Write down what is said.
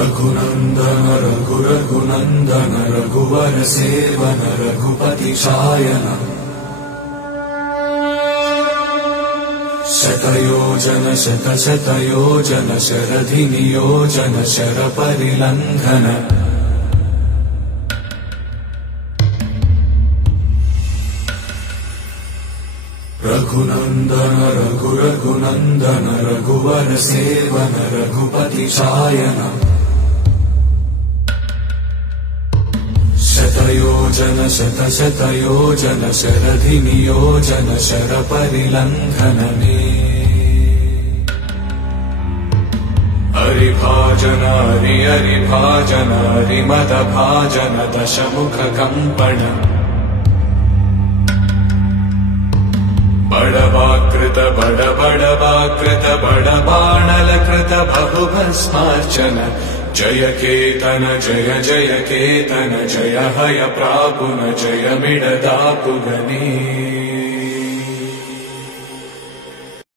रघुनन्दन रघुरघुनन्दन रघुवर सेवन रघुपति शायन शतयोजन शतशतयोजन शरधि नियोजन शरपरिलङ्घन रघुनन्दन रघुरघुनन्दन रघुवर सेवन रघुपति शायन शतयोजन शतशतयोजन शरधि नियोजन शरपरिलङ्घन मे हरिभाजन हरिभाजन हरिमदभाजन दशमुख कम्पण बड़वाकृत बड़वाकृत बड़बाणलकृत बहुभस्मार्चन जय केतन जय केतन जय हय प्रापुन जय मिडदापुगने।